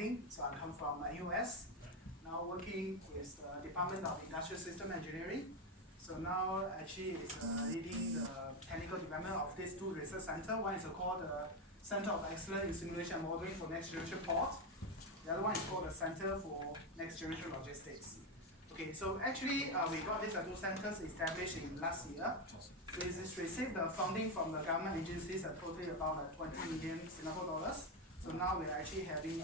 Haobin. So I come from US, now working with the Department of Industrial System Engineering. So now actually it's leading the technical development of these two research centers. One is called the Center of Excellence in Simulation and Modeling for Next Generation Port. The other one is called the Center for Next Generation Logistics. Okay, so actually we got these two centers established in last year. So it's received the funding from the government agencies at totally about 20 million Singapore dollars. So now we're actually having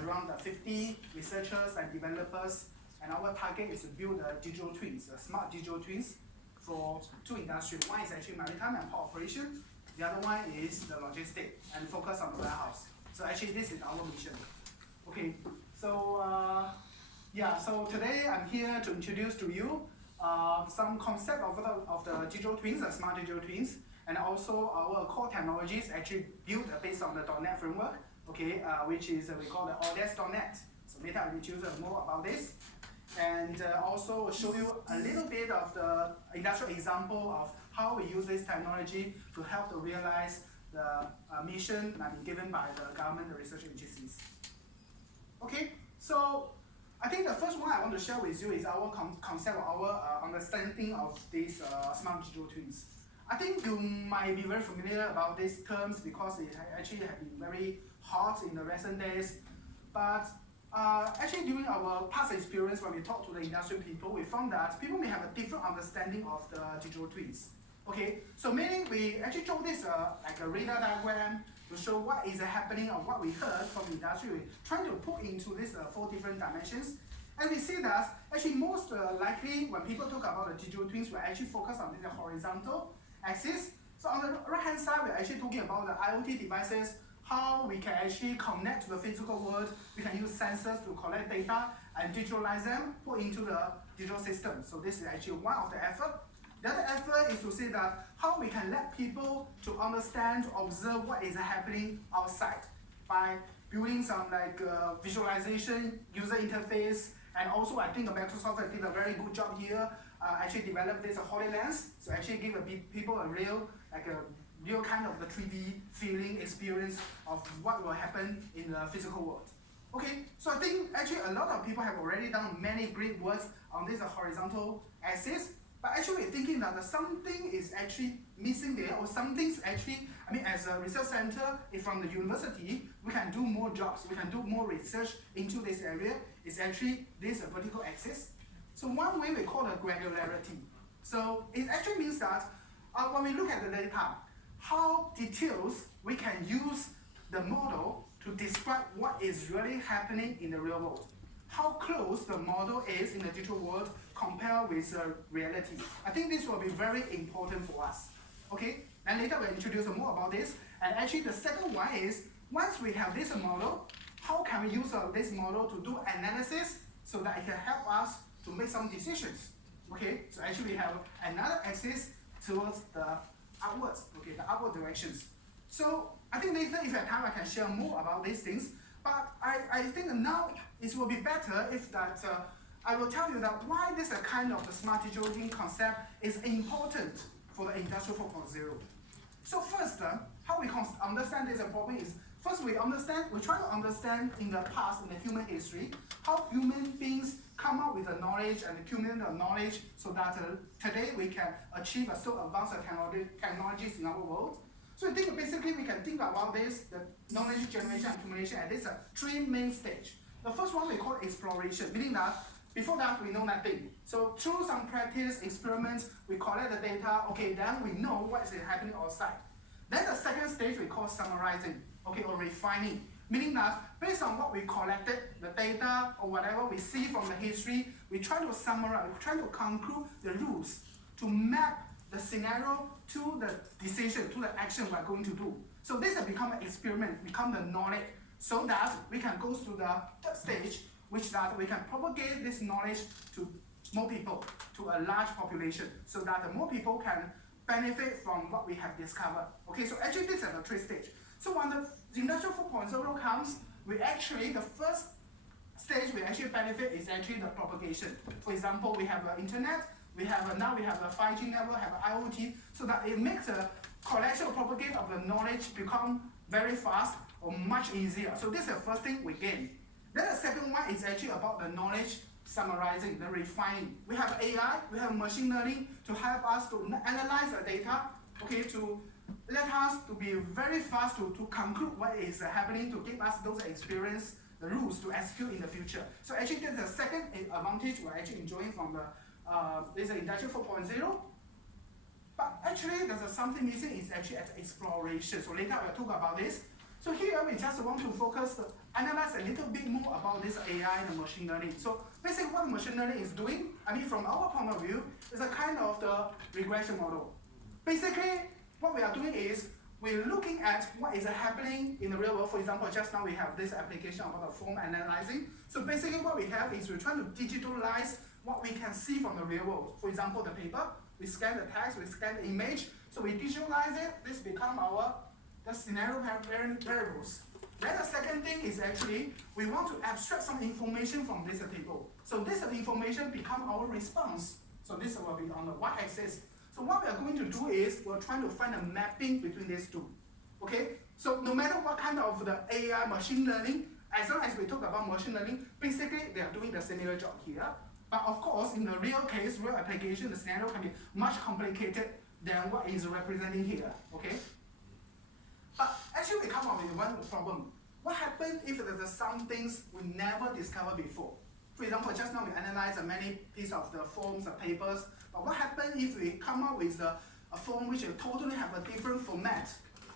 around 50 researchers and developers, and our target is to build digital twins, smart digital twins for two industries. One is actually maritime and port operation. The other one is the logistics and focus on the warehouse. So actually this is our mission. Okay, so so today I'm here to introduce to you some concept of the digital twins, the smart digital twins, and also our core technologies actually built based on the .NET framework, okay, which is we call the O2DES.NET. So later I'll introduce more about this, and also show you a little bit of the industrial example of how we use this technology to help to realize the mission given by the government research agencies. Okay, so I think the first one I want to share with you is our concept, our understanding of these smart digital twins. I think you might be very familiar about these terms because it actually have been very hot in the recent days. But actually during our past experience when we talk to the industry people, we found that people may have a different understanding of the digital twins. Okay, so meaning we actually draw this like a radar diagram to show what is happening or what we heard from the industry. We're trying to put into these 4 different dimensions. And we see that actually most likely when people talk about the digital twins, we actually focus on this horizontal axis. So on the right hand side, we're actually talking about the IoT devices, how we can actually connect to the physical world. We can use sensors to collect data and digitalize them, put into the digital system. So this is actually one of the effort. The other effort is to say that how we can let people to understand, observe what is happening outside by building some like visualization, user interface, and also I think Microsoft did a very good job here. Actually developed this HoloLens, so actually give people a real kind of the 3D feeling experience of what will happen in the physical world. Okay, so I think actually a lot of people have already done many great works on this horizontal axis. But actually we're thinking that something is actually missing there, or something's actually, as a research center from the university, we can do more jobs, we can do more research into this area. It's actually this vertical axis. So one way we call it granularity. So it actually means that when we look at the data, how details we can use the model to describe what is really happening in the real world. How close the model is in the digital world compared with reality. I think this will be very important for us. Okay, and later we'll introduce more about this. And actually the second one is, once we have this model, how can we use this model to do analysis so that it can help us to make some decisions. Okay, so actually we have another axis towards the outwards, okay, the upward directions. So I think later if I have time I can share more about these things. But I think now it will be better if that I will tell you that why this kind of the smart digital twin concept is important for the Industrial 4.0. So first, how we understand this problem is, first we try to understand in the past, in the human history, how human beings come up with the knowledge and accumulate the knowledge so that today we can achieve so advanced technologies in our world. So I think basically we can think about this, the knowledge generation and accumulation at this 3 main stage. The first one we call exploration, meaning that before that we know nothing. So through some practice, experiments, we collect the data, okay, then we know what is happening outside. Then the second stage we call summarizing, okay, or refining, meaning that based on what we collected, the data or whatever we see from the history, we try to summarize, we try to conclude the rules to map the scenario to the decision, to the action we're going to do. So this has become an experiment, become the knowledge, so that we can go to the third stage, which that we can propagate this knowledge to more people, to a large population, so that more people can benefit from what we have discovered. Okay, so actually this is the 3 stage. So when the Industrial 4.0 comes, we actually, the first stage we actually benefit is actually the propagation. For example, we have the internet, now we have a 5G network, have IoT, so that it makes a collection or propagate of the knowledge become very fast, or much easier. So this is the first thing we gain. Then the second one is actually about the knowledge summarizing, the refining. We have AI, we have machine learning to help us to analyze the data, okay, to let us to be very fast to conclude what is happening, to give us those experience, the rules to execute in the future. So actually that's the second advantage we're actually enjoying from the this Industry 4.0. But actually there's something missing is actually at exploration. So later we'll talk about this. So here we just want to focus, analyze a little bit more about this AI and machine learning. So basically what machine learning is doing, I mean from our point of view, is a kind of the regression model. Basically what we are doing is we're looking at what is happening in the real world. For example, just now we have this application about the form analyzing. So basically what we have is we're trying to digitalize what we can see from the real world. For example, the paper, we scan the text, we scan the image, so we digitalize it, this become the scenario variables. Then the second thing is actually, we want to abstract some information from this table. So this information become our response. So this will be on the y-axis. So what we are going to do is, we're trying to find a mapping between these two. Okay? So no matter what kind of the AI machine learning, as long as we talk about machine learning, basically they are doing the similar job here. But of course, in the real case, real application, the scenario can be much complicated than what is representing here. Okay? But actually we come up with one problem. What happens if there's some things we never discovered before? For example, just now we analyzed many pieces of the forms, the papers, but what happens if we come up with a form which will totally have a different format?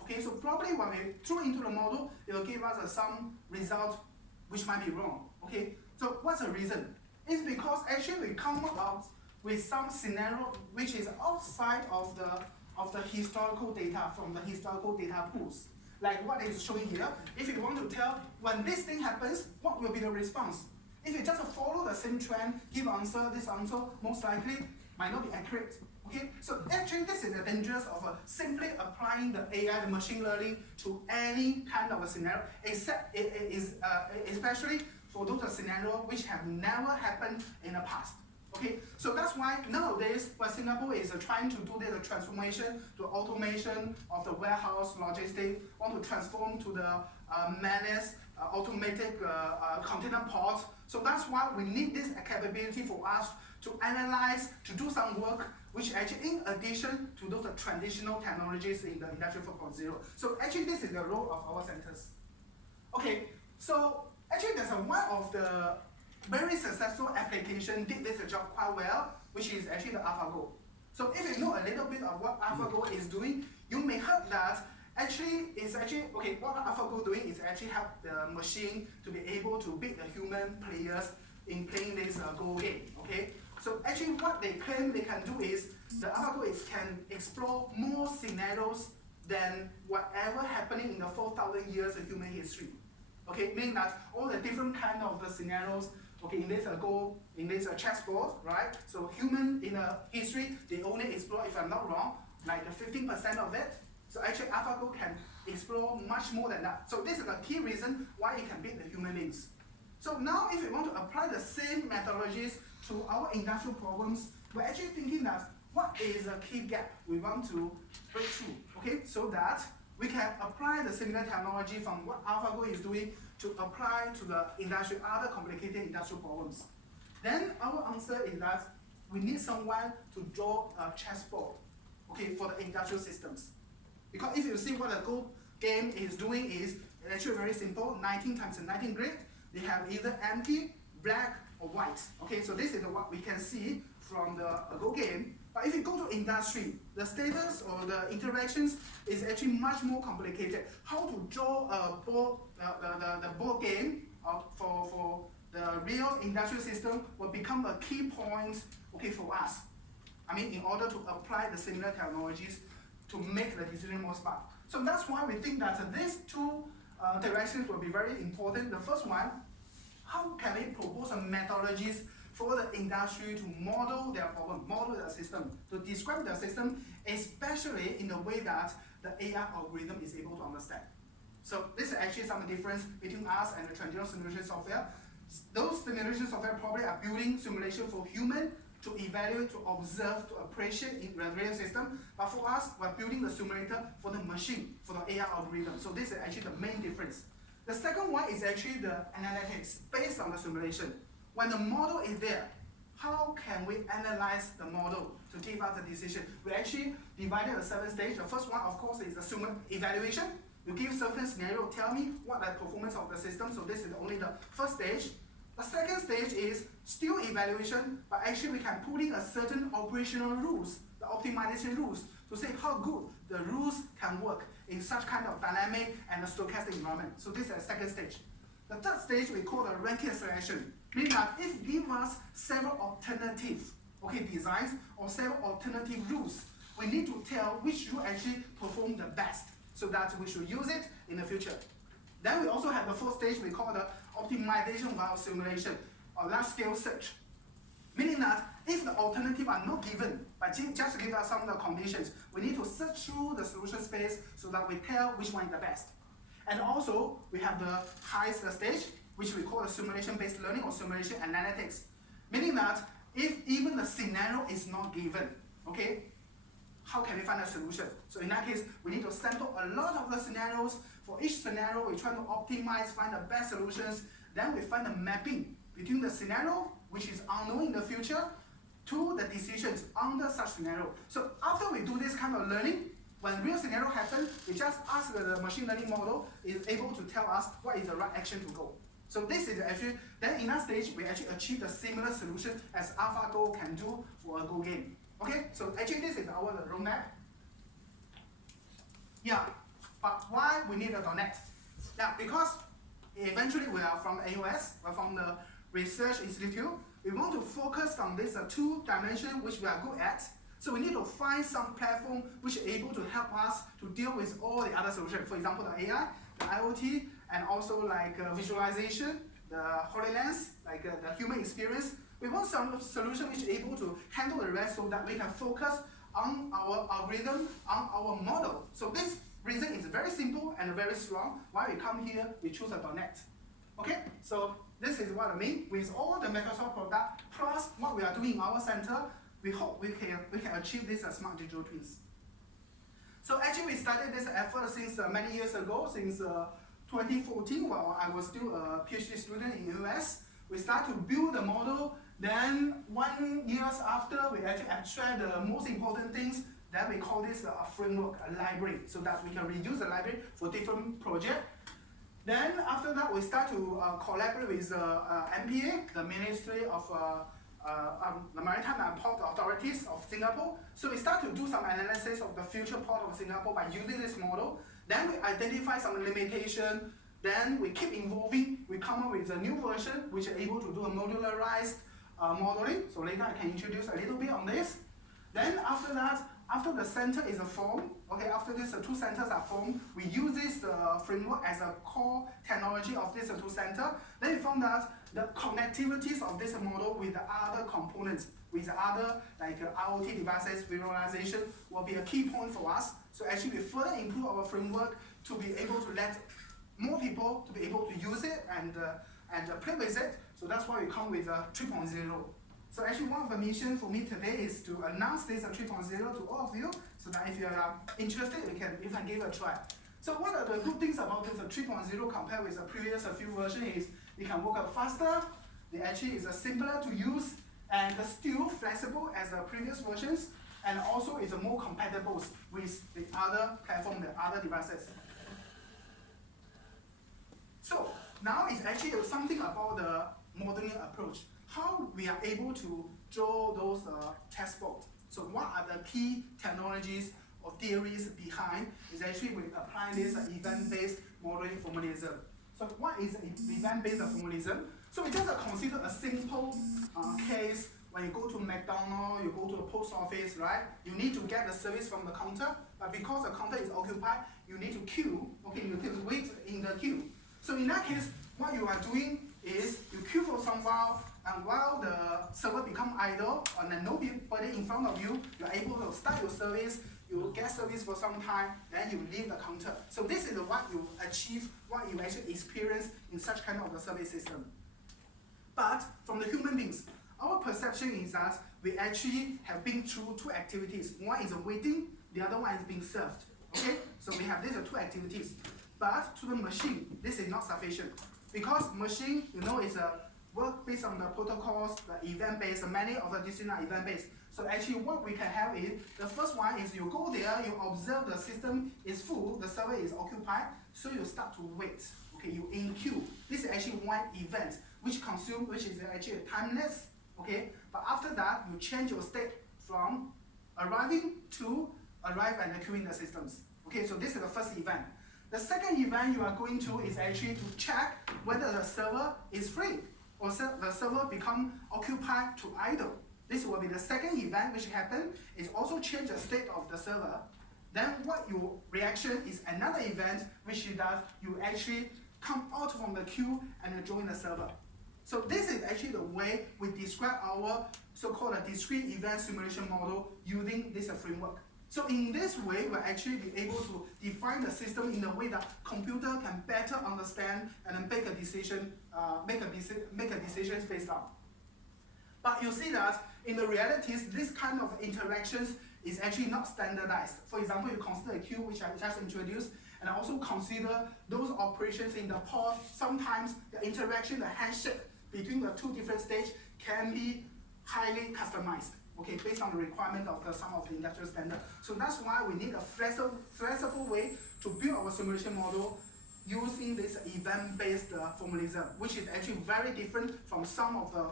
Okay, so probably when we throw into the model, it will give us some result which might be wrong. Okay, so what's the reason? It's because actually we come up with some scenario which is outside of the historical data from the historical data pools. Like what is showing here, if you want to tell when this thing happens, what will be the response? If you just follow the same trend, give answer, this answer, most likely might not be accurate. Okay, so actually this is the dangers of simply applying the AI, the machine learning to any kind of a scenario, except it is especially for those scenarios which have never happened in the past. Okay, so that's why nowadays what Singapore is trying to do the transformation to automation of the warehouse logistics, want to transform to the managed automatic container ports. So that's why we need this capability for us to analyze, to do some work, which actually in addition to those traditional technologies in the Industry 4.0. So actually this is the role of our centers. Okay, so actually there's one of the very successful application did this job quite well, which is actually the AlphaGo. So if you know a little bit of what AlphaGo is doing, you may heard that what AlphaGo doing is actually help the machine to be able to beat the human players in playing this Go game. Okay, so actually what they claim they can do is the AlphaGo can explore more scenarios than whatever happening in the 4,000 years of human history. Okay, meaning that all the different kind of the scenarios. Okay, in this Go, in this chessboard, right? So human in a history, they only explore, if I'm not wrong, like 15% of it. So actually AlphaGo can explore much more than that. So this is the key reason why it can beat the human beings. So now if we want to apply the same methodologies to our industrial problems, we're actually thinking that what is the key gap we want to break through, okay? So that we can apply the similar technology from what AlphaGo is doing to apply to the other complicated industrial problems. Then our answer is that we need someone to draw a chessboard, okay, for the industrial systems. Because if you see what the Go game is doing is actually very simple, 19 times 19 grid. They have either empty, black, or white. Okay, so this is what we can see from the Go game. But if you go to industry, the status or the interactions is actually much more complicated. How to draw a board, the board game for the real industrial system will become a key point, okay, for us. I mean, in order to apply the similar technologies to make the decision more smart. So that's why we think that these two directions will be very important. The first one, how can we propose some methodologies for the industry to model their problem, model their system, to describe their system, especially in the way that the AI algorithm is able to understand. So this is actually some difference between us and the traditional simulation software. Those simulation software probably are building simulation for human to evaluate, to observe, to appreciate in the real system. But for us, we're building the simulator for the machine, for the AI algorithm. So this is actually the main difference. The second one is actually the analytics based on the simulation. When the model is there, how can we analyze the model to give us a decision? We actually divided the 7 stages. The first one, of course, is the evaluation. You give certain scenario, tell me what the performance of the system. So this is only the first stage. The second stage is still evaluation, but actually we can put in a certain operational rules, the optimization rules, to say how good the rules can work in such kind of dynamic and a stochastic environment. So this is the second stage. The third stage we call the ranking selection, meaning that if you give us several alternative designs or several alternative rules, we need to tell which rule actually perform the best so that we should use it in the future. Then we also have the fourth stage we call the optimization via simulation or large-scale search, meaning that if the alternatives are not given, but just give us some of the conditions, we need to search through the solution space so that we tell which one is the best. And also, we have the highest stage, which we call the simulation-based learning or simulation analytics, meaning that if even the scenario is not given, how can we find a solution? So in that case, we need to sample a lot of the scenarios. For each scenario, we try to optimize, find the best solutions. Then we find the mapping between the scenario, which is unknown in the future, to the decisions under such scenario. So after we do this kind of learning, when real scenario happens, we just ask the machine learning model is able to tell us what is the right action to go. So this is actually, then in that stage, we actually achieve the similar solution as AlphaGo can do for a Go game. So actually this is our roadmap. Yeah, but why we need a .NET? Yeah, because eventually we are from AUS, we're from the Research Institute. We want to focus on this 2 dimensions which we are good at. So we need to find some platform which is able to help us to deal with all the other solutions. For example, the AI, the IoT, and also like visualization, the HoloLens, like the human experience. We want some solution which is able to handle the rest so that we can focus on our algorithm, on our model. So this reason is very simple and very strong. Why we come here, we choose a .NET. So this is what I mean. With all the Microsoft product plus what we are doing in our center, we hope we can achieve this smart digital twins. So actually we started this effort since many years ago, since 2014, while I was still a PhD student in the US. We start to build the model. Then 1 year after, we actually abstract the most important things. Then we call this a framework, a library, so that we can reuse the library for different projects. Then after that, we start to collaborate with MPA, the Ministry of the Maritime and Port Authorities of Singapore. So we start to do some analysis of the future port of Singapore by using this model. Then we identify some limitation. Then we keep evolving. We come up with a new version which is able to do a modularized modeling. So later I can introduce a little bit on this. Then after that, after the center is formed, after these 2 centers are formed, we use this framework as a core technology of this 2 centers. Then we found that the connectivities of this model with the other components, with the other like IoT devices, visualization will be a key point for us. So actually we further improve our framework to be able to let more people to be able to use it and play with it. So that's why we come with 3.0. So actually one of the missions for me today is to announce this 3.0 to all of you, so that if you are interested, you can give it a try. So what are the good things about this 3.0 compared with the previous few versions is it can work out faster, it actually is simpler to use, and still flexible as the previous versions, and also is more compatible with the other platform, the other devices. So now it's actually something about the modeling approach. How we are able to draw those test boards. So what are the key technologies or theories behind is actually we apply this event-based modeling formalism. So what is event-based formalism? So we just consider a simple case. When you go to McDonald's, you go to the post office, right? You need to get the service from the counter, but because the counter is occupied, you need to queue. You need to wait in the queue. So in that case, what you are doing is you queue for some while, and while the server becomes idle, and then nobody in front of you, you're able to start your service, you get service for some time, then you leave the counter. So this is what you achieve, what you actually experience in such kind of a service system. But from the human beings, our perception is that we actually have been through two activities. One is waiting, the other one is being served. Okay, so we have these two activities. But to the machine, this is not sufficient. Because machine, is a work based on the protocols, the event-based, many of the disciplines are event-based. So actually what we can have is, the first one is you go there, you observe the system is full, the server is occupied, so you start to wait. Okay, you in queue. This is actually one event, which is actually timeless. Okay, but after that, you change your state from arriving to arrive and queuing the systems. Okay, so this is the first event. The second event you are going to is actually to check whether the server is free or the server become occupied to idle. This will be the second event which happened. It also change the state of the server. Then what your reaction is another event which is that you actually come out from the queue and join the server. So this is actually the way we describe our so-called discrete event simulation model using this framework. So in this way, we'll actually be able to define the system in a way that computer can better understand and then make a decision, make a decision based on. But you see that in the realities, this kind of interactions is actually not standardized. For example, you consider a queue, which I just introduced, and also consider those operations in the pod. Sometimes the interaction, the handshake between the two different stages can be highly customized, okay, based on the requirement of some of the industrial standard. So that's why we need a flexible way to build our simulation model using this event-based formalism, which is actually very different from some of the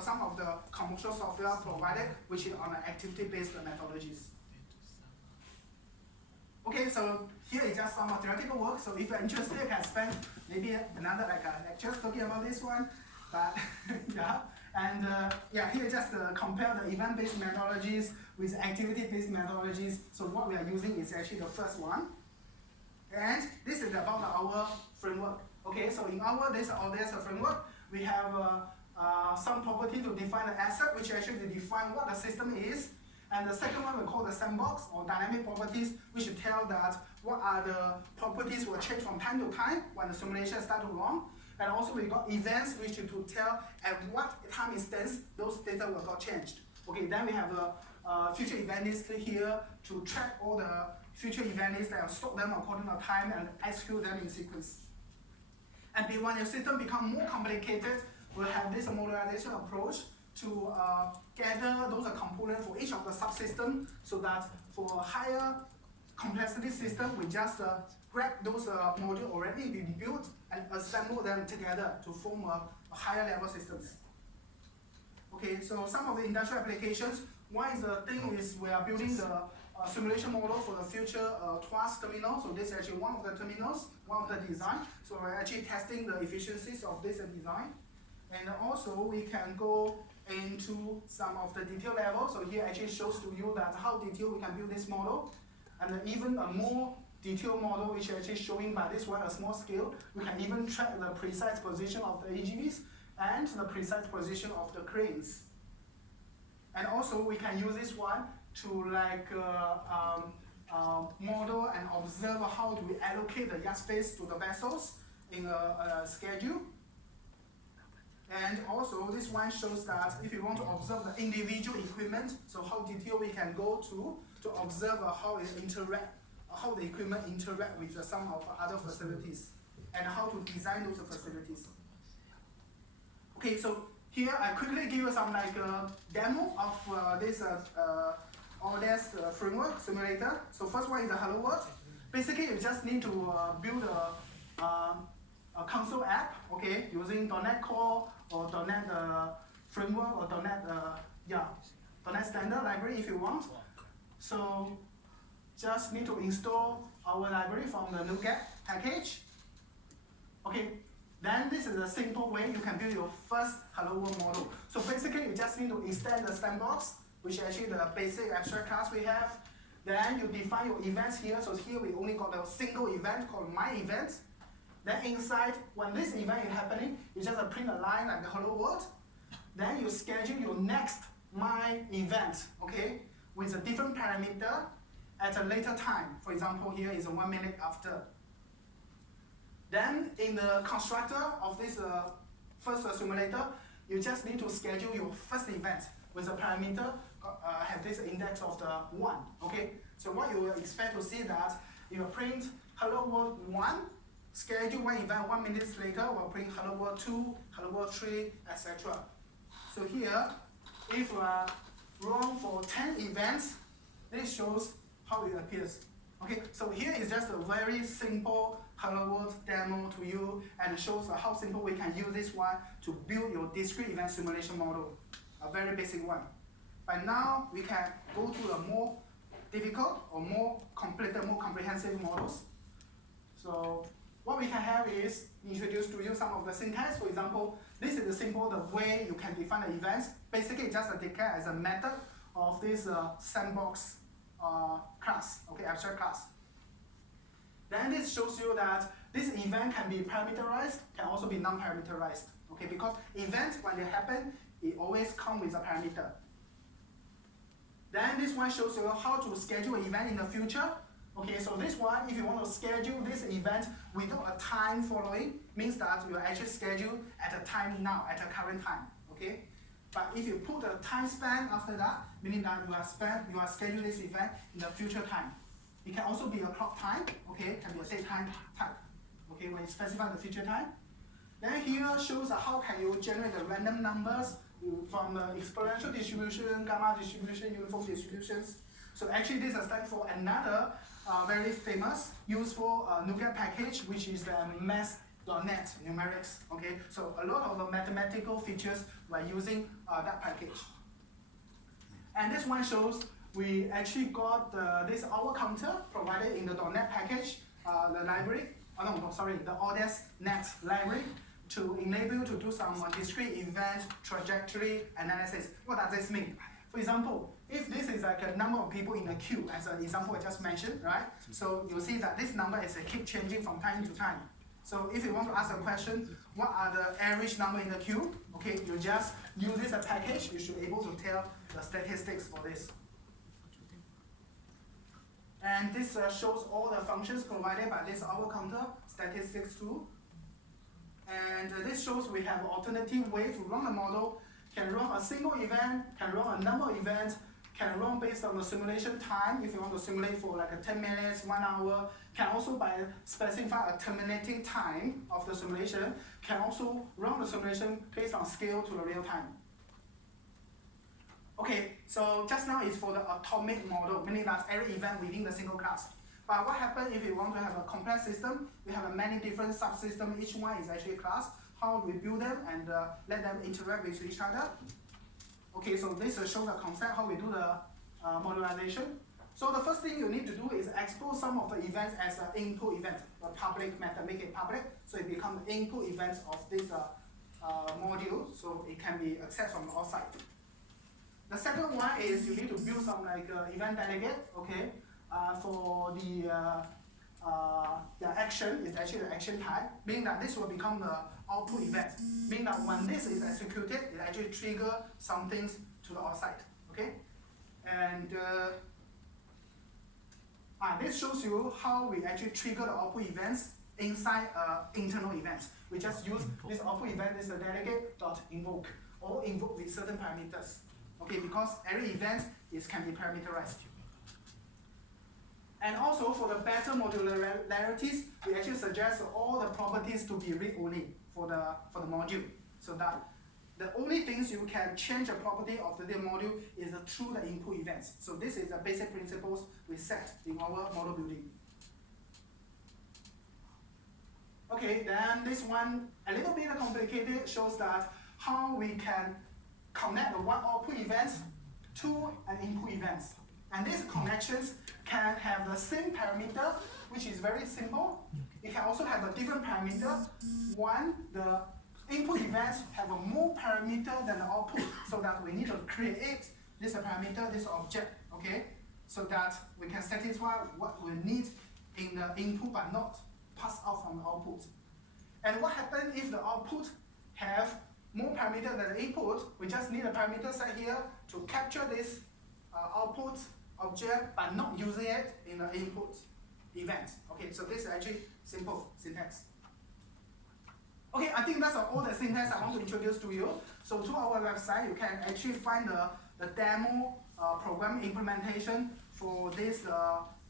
some of the commercial software provided, which is on activity-based methodologies. Okay, so here is just some theoretical work. So if you're interested, you can spend maybe another lecture talking about this one. But yeah, and here just compare the event-based methodologies with activity-based methodologies. So what we are using is actually the first one. And this is about our framework. Okay, so in our O2DES framework, we have some property to define the asset, which actually define what the system is. And the second one we call the sandbox or dynamic properties, which tell that what are the properties will change from time to time when the simulation starts to run. And also we got events which to tell at what time instance those data will got changed. Okay, then we have a future event list here to track all the future event lists and sort them according to time and execute them in sequence. And when your system becomes more complicated, we'll have this modularization approach to gather those components for each of the subsystems, so that for a higher complexity system, we just grab those modules already been built and assemble them together to form a higher level systems. Okay, so some of the industrial applications, one is the thing is we are building the simulation model for the future O2DES terminal. So this is actually one of the terminals, one of the design. So we're actually testing the efficiencies of this design. And also we can go into some of the detail level. So here actually shows to you that how detailed we can build this model. And even a more detailed model, which is actually showing by this one a small scale. We can even track the precise position of the AGVs and the precise position of the cranes. And also we can use this one to model and observe how do we allocate the yard space to the vessels in a schedule. And also this one shows that if you want to observe the individual equipment, so how detailed we can go to observe how the equipment interact with some of the other facilities and how to design those facilities. Okay, so here I quickly give you some demo of this O2DES framework simulator. So first one is the Hello World. Basically, you just need to build a console app, okay, using .NET Core or .NET framework or .NET standard library if you want. So just need to install our library from the NuGet package. Okay, then this is a simple way you can build your first Hello World model. So basically, you just need to extend the sandbox, which is actually the basic abstract class we have. Then you define your events here. So here we only got a single event called my event. Then inside, when this event is happening, you just print a line like the Hello World. Then you schedule your next my event, okay, with a different parameter at a later time. For example, here is 1 minute after. Then in the constructor of this first simulator, you just need to schedule your first event with a parameter, have this index of the 1, okay? So what you will expect to see that if you print hello world 1, schedule one event 1 minute later, we'll print hello world 2, hello world 3, etc. So here, if you run for 10 events, this shows how it appears. Okay, so here is just a very simple hello world demo to you, and it shows how simple we can use this one to build your discrete event simulation model, a very basic one. But now we can go to a more difficult or more completed, more comprehensive models. So what we can have is introduce to you some of the syntax. For example, this is the simple the way you can define the events. Basically, just declare as a method of this sandbox class, okay, abstract class. Then this shows you that this event can be parameterized, can also be non-parameterized, okay, because events, when they happen, it always comes with a parameter. Then this one shows you how to schedule an event in the future. Okay, so this one, if you want to schedule this event without a time following, means that you actually schedule at a time now, at a current time, okay? But if you put a time span after that, meaning that you are scheduling this event in the future time. It can also be a clock time, okay, can be a date time type, okay, when you specify the future time. Then here shows how can you generate the random numbers from the exponential distribution, gamma distribution, uniform distributions. So actually this is stands for another very famous, useful NuGet package, which is the math.net numerics, okay. So a lot of the mathematical features we're using that package. And this one shows we actually got this hour counter provided in the .NET package, the library, the O2DES net library to enable you to do some discrete event trajectory analysis. What does this mean? For example, if this is like a number of people in a queue, as an example I just mentioned, right? So you'll see that this number is keep changing from time to time. So if you want to ask a question, what are the average number in the queue? Okay, you just use this package, you should be able to tell the statistics for this. And this shows all the functions provided by this hour counter statistics tool. And this shows we have an alternative way to run the model. Can run a single event, can run a number of events, can run based on the simulation time. If you want to simulate for like 10 minutes, 1 hour, can also by specify a terminating time of the simulation, can also run the simulation based on scale to the real time. Okay, so just now is for the atomic model, meaning that every event within the single class. But what happens if you want to have a complex system? We have many different subsystems, each one is actually a class. How we build them and let them interact with each other. Okay, so this shows the concept, how we do the modularization. So the first thing you need to do is expose some of the events as an input event, the public method, make it public, so it becomes input events of this module, so it can be accessed from outside. The second one is you need to build some like event delegate, okay, for the action is actually the action type, meaning that this will become the output event, meaning that when this is executed, it actually triggers some things to the outside, okay? And this shows you how we actually trigger the output events inside internal events. We just use this output event is a delegate.invoke, or invoke with certain parameters. Okay, because every event can be parameterized. And also for the better modularities, we actually suggest all the properties to be read-only for the module, so that the only things you can change the property of the module is through the input events. So this is the basic principles we set in our model building. Okay, then this one a little bit complicated, shows that how we can connect the one output event to an input event. And these connections can have the same parameter, which is very simple. It can also have a different parameter. One, the input events have a more parameter than the output, so that we need to create this parameter, this object, okay? So that we can satisfy what we need in the input but not pass out from the output. And what happens if the output have more parameter than the input? We just need a parameter set here to capture this output object but not using it in the input event. Okay, so this is actually simple syntax. Okay, I think that's all the syntax I want to introduce to you. So to our website, you can actually find the demo program implementation for this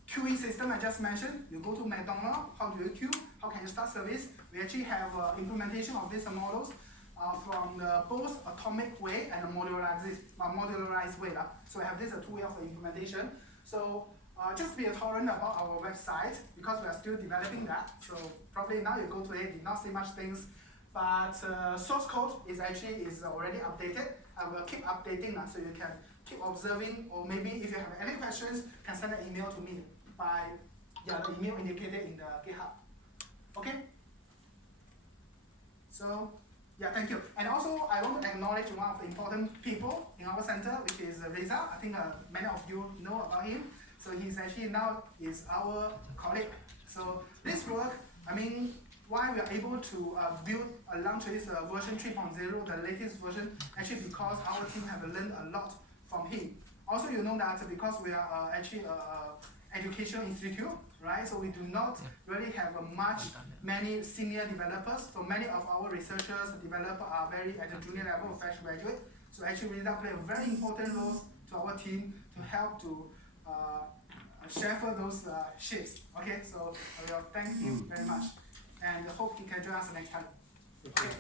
queuing system I just mentioned. You go to McDonald's, how do you queue? How can you start service? We actually have implementation of these models from the both atomic way and the modularized way. So we have this two way of implementation. So just be tolerant about our website because we are still developing that. So probably now you go to it, did not see much things, but source code is already updated. I will keep updating that so you can keep observing, or maybe if you have any questions, can send an email to me by the email indicated in the GitHub. Okay? So thank you. And also I want to acknowledge one of the important people in our center, which is Reza. I think many of you know about him. So he's actually now is our colleague. So this work, I mean, why we are able to launch this version 3.0, the latest version, actually because our team have learned a lot from him. Also, you know that because we are actually an educational institute, right? So we do not really have many senior developers. So many of our researchers, developers are very at the junior level, fresh graduate. So actually, Reza play a very important role to our team to help to shuffle those shifts. Okay, so I will thank him very much, and hope he can join us next time. Okay.